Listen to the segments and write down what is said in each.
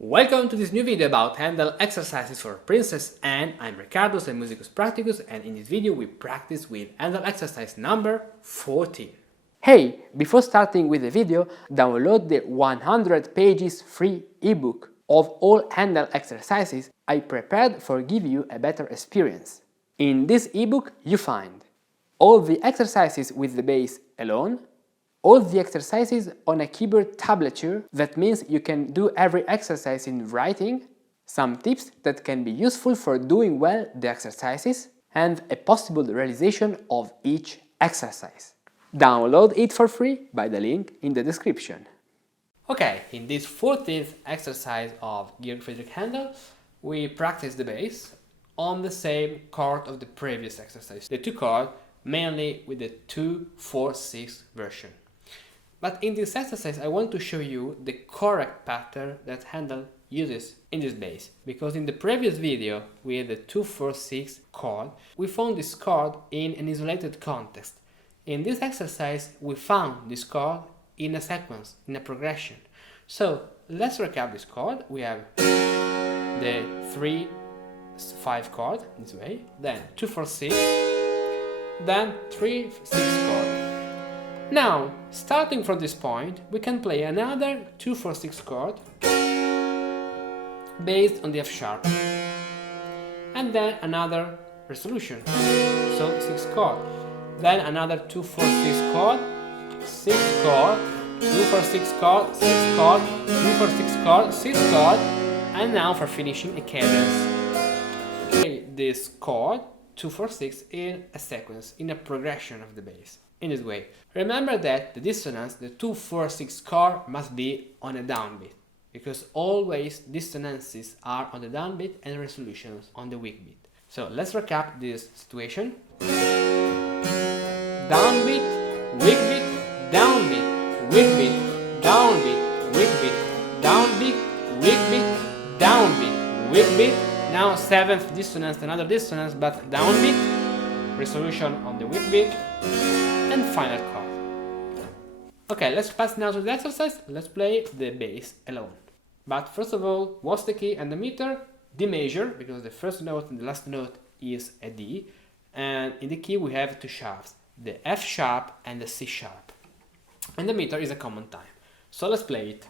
Welcome to this new video about Handel exercises for Princess Anne. I'm Riccardo, I'm Musicus Practicus, and in this video we practice with Handel exercise number 14. Hey, before starting with the video, download the 100 pages free ebook of all Handel exercises I prepared for give you a better experience. In this ebook you find all the exercises with the bass alone, all the exercises on a keyboard tablature, that means you can do every exercise in writing, some tips that can be useful for doing well the exercises, and a possible realization of each exercise. Download it for free by the link in the description. Okay, in this 14th exercise of Georg Friedrich Handel, we practice the bass on the same chord of the previous exercise, the two chord, mainly with the 2-4-6 version. But in this exercise I want to show you the correct pattern that Handel uses in this bass, because in the previous video with the 2-4-6 chord we found this chord in an isolated context. In this exercise we found this chord in a sequence, in a progression. So let's recap this chord. We have the 3-5 chord this way, then 2-4-6, then 3-6 chord. Now, starting from this point, we can play another 2-4-6 chord based on the F sharp, and then another resolution, so 6 chord, then another 2-4-6 chord, 6 chord, 2-4-6 chord, 6 chord, 2-4-6 chord, 6 chord, and now for finishing a cadence. Play this chord 2-4-6 in a sequence, in a progression of the bass. In this way. Remember that the dissonance, the 2-4-6 chord, must be on a downbeat, because always dissonances are on the downbeat and resolutions on the weak beat. So let's recap this situation. Downbeat, weak beat, downbeat, weak beat, downbeat, weak beat, downbeat, weak beat, downbeat, weak beat. Now 7th dissonance, another dissonance, but downbeat, resolution on the weak beat, and final chord. Okay, let's pass now to the exercise. Let's play the bass alone. But first of all, what's the key and the meter? D major, because the first note and the last note is a D, and in the key we have two sharps, the F sharp and the C sharp. And the meter is a common time. So let's play it.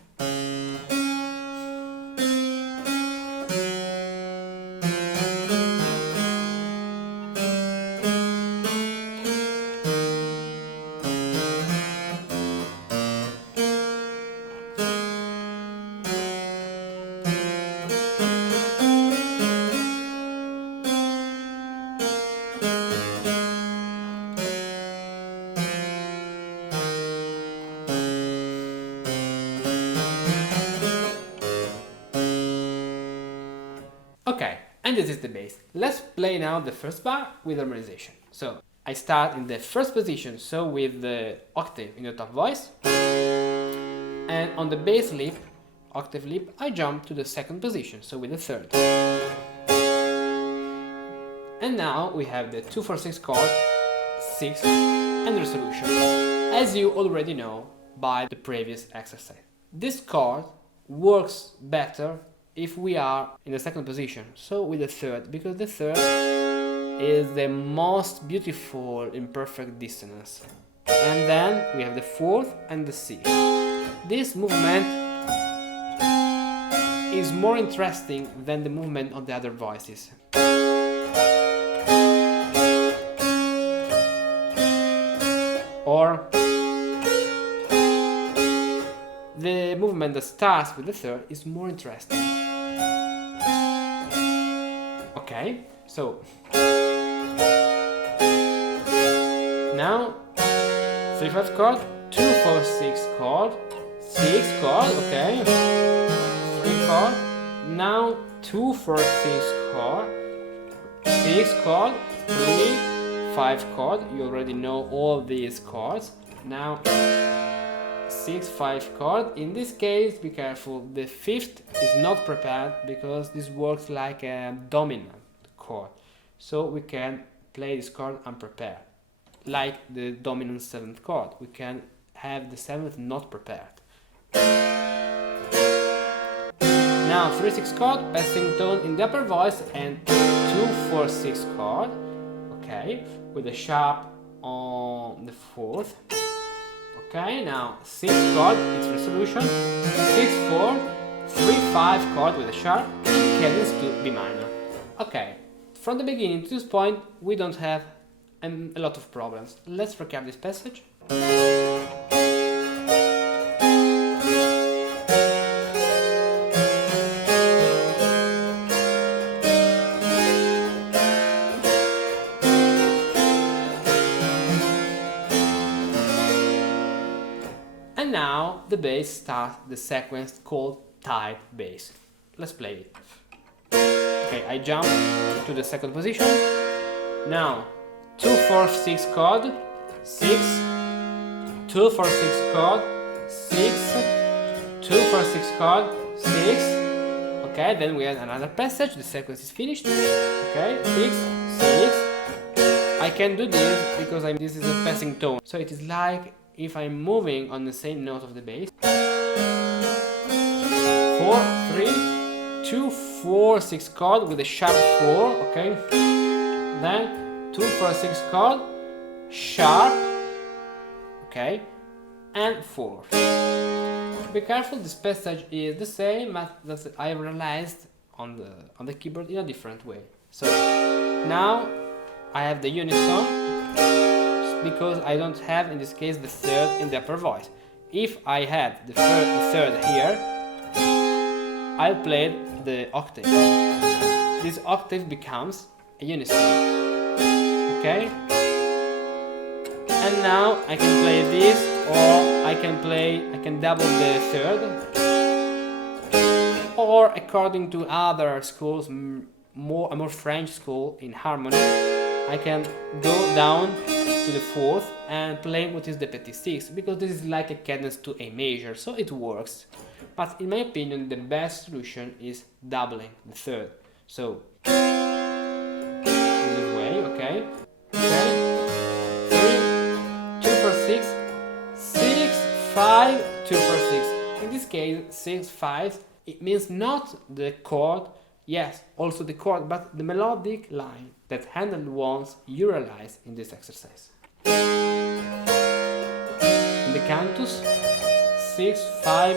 Okay, and this is the bass. Let's play now the first bar with harmonization. So I start in the first position, so with the octave in the top voice, and on the bass lip, octave lip, I jump to the second position, so with the third. And now we have the 2-4-6 chord, 6, and resolution, as you already know by the previous exercise. This chord works better if we are in the second position, so with the third, because the third is the most beautiful imperfect dissonance. And then we have the fourth and the C. This movement is more interesting than the movement of the other voices. Or the movement that starts with the third is more interesting. Okay, so now 3-5 chord, 2-4-6 chord, 6 chord, okay, 3 chord, now 2-4-6 chord, 6 chord, 3-5 chord, you already know all these chords, now 6-5 chord. In this case, be careful, the 5th is not prepared because this works like a dominant chord, so we can play this chord unprepared, like the dominant 7th chord. We can have the 7th not prepared. Now 3/6 chord, passing tone in the upper voice, and 2/4/6 chord, okay, with a sharp on the 4th. Okay, now 6th chord, its resolution, 6/4, 3/5 chord with a sharp, and cadence to B minor. Okay, from the beginning to this point, we don't have a lot of problems. Let's recap this passage. And now the bass starts the sequence called type bass. Let's play it. Okay, I jump to the second position. Now 2/4/6 chord, 6, 2/4/6 chord, 6, 2/4/6 chord, 6. Okay, then we have another passage, the sequence is finished. Okay, 6, 6. I can do this because this is a passing tone. So it is like if I'm moving on the same note of the bass. 4, 3, 2/4/6 chord with a sharp 4, okay? Then 2/4/6 chord, sharp, okay? And 4. Be careful, this passage is the same, but that I realized on the keyboard in a different way. So now I have the unison, because I don't have in this case the third in the upper voice. If I had the third here, I'll play the octave. This octave becomes a unison. Okay? And now I can play this, or I can double the third, or according to other schools, a more French school in harmony, I can go down to the 4th and play what is the petit 6, because this is like a cadence to A major, so it works. But in my opinion, the best solution is doubling the third. So this way, okay? Okay. 3, 2/4/6, 6, 5, 2/4/6. In this case, 6, 5, it means not the chord, yes, also the chord, but the melodic line that Handel wants you realize in this exercise. In the cantus, 6, 5,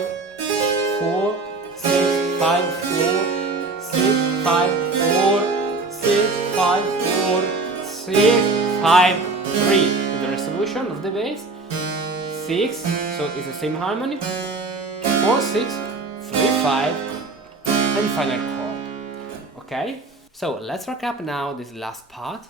4, 6, 5, 4, 6, 5, 4, 6, 5, 4, 6, 5, 3. With the resolution of the bass, 6, so it's the same harmony, 4, 6, 3, 5, and final chord. Okay? So let's recap now this last part.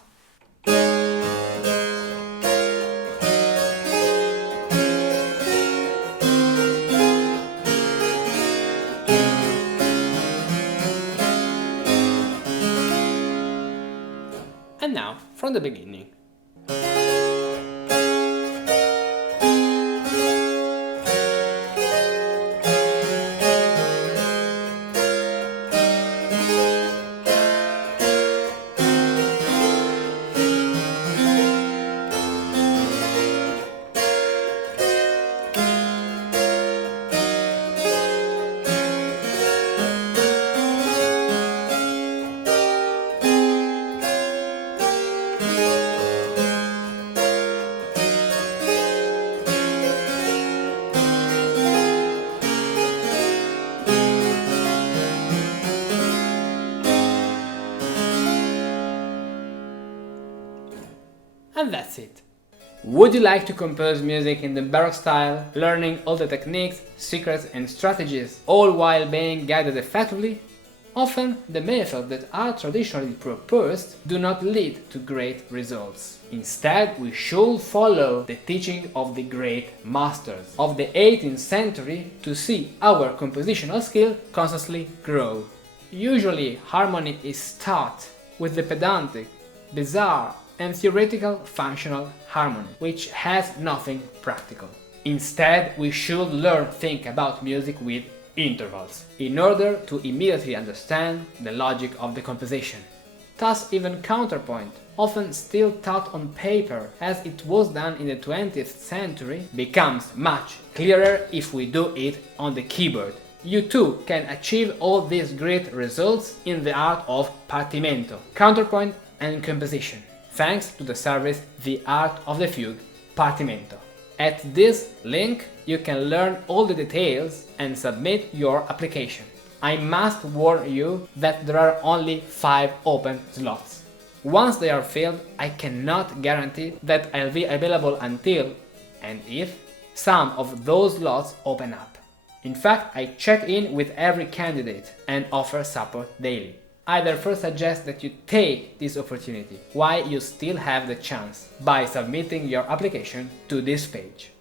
And now, from the beginning. And that's it. Would you like to compose music in the Baroque style, learning all the techniques, secrets and strategies, all while being guided effectively? Often, the methods that are traditionally proposed do not lead to great results. Instead, we should follow the teaching of the great masters of the 18th century to see our compositional skill constantly grow. Usually, harmony is taught with the pedantic, bizarre, and theoretical functional harmony, which has nothing practical. Instead, we should learn to think about music with intervals, in order to immediately understand the logic of the composition. Thus, even counterpoint, often still taught on paper as it was done in the 20th century, becomes much clearer if we do it on the keyboard, You too can achieve all these great results in the art of Partimento, Counterpoint and Composition, thanks to the service The Art of the Fugue, Partimento. At this link you can learn all the details and submit your application. I must warn you that there are only 5 open slots. Once they are filled, I cannot guarantee that I'll be available until, and if, some of those slots open up. In fact, I check in with every candidate and offer support daily. I therefore suggest that you take this opportunity while you still have the chance by submitting your application to this page.